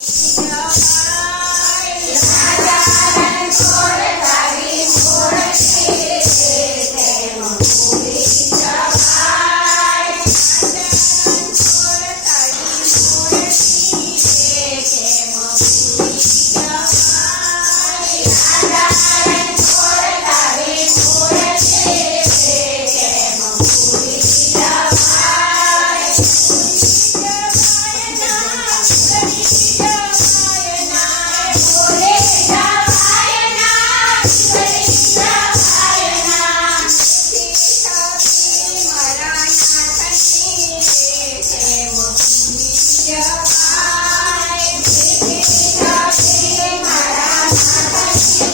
you Yes.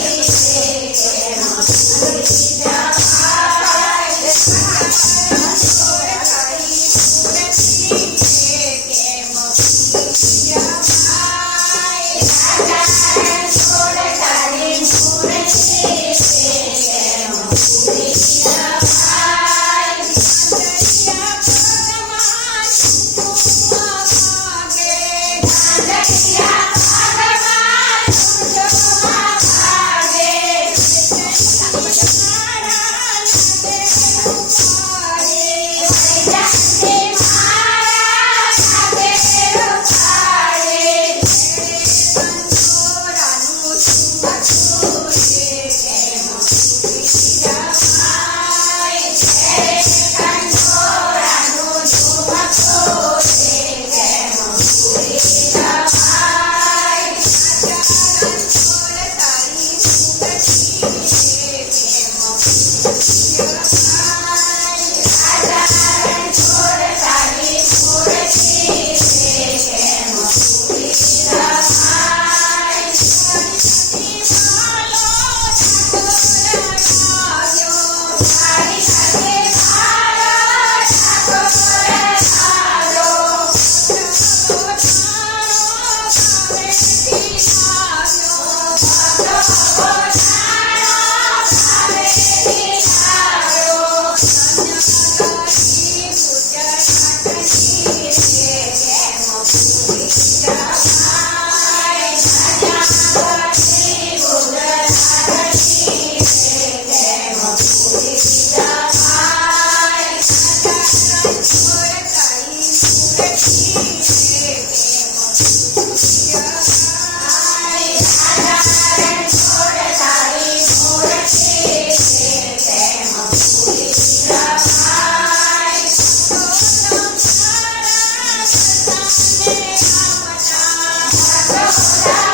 Jesus.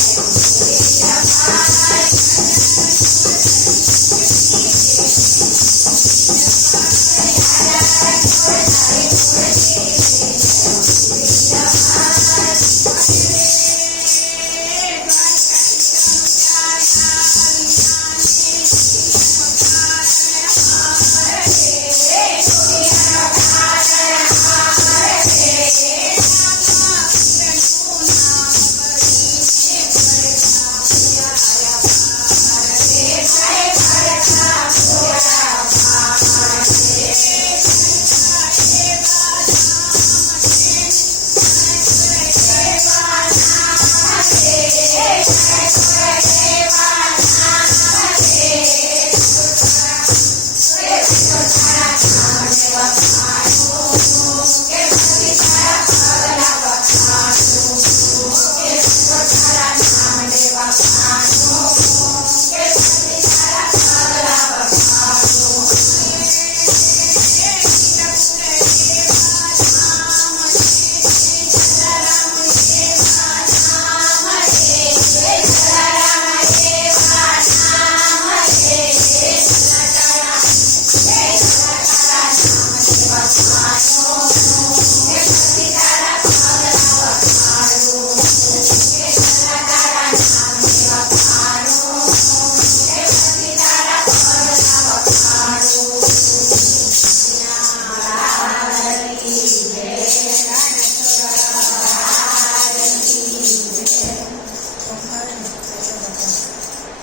Hey,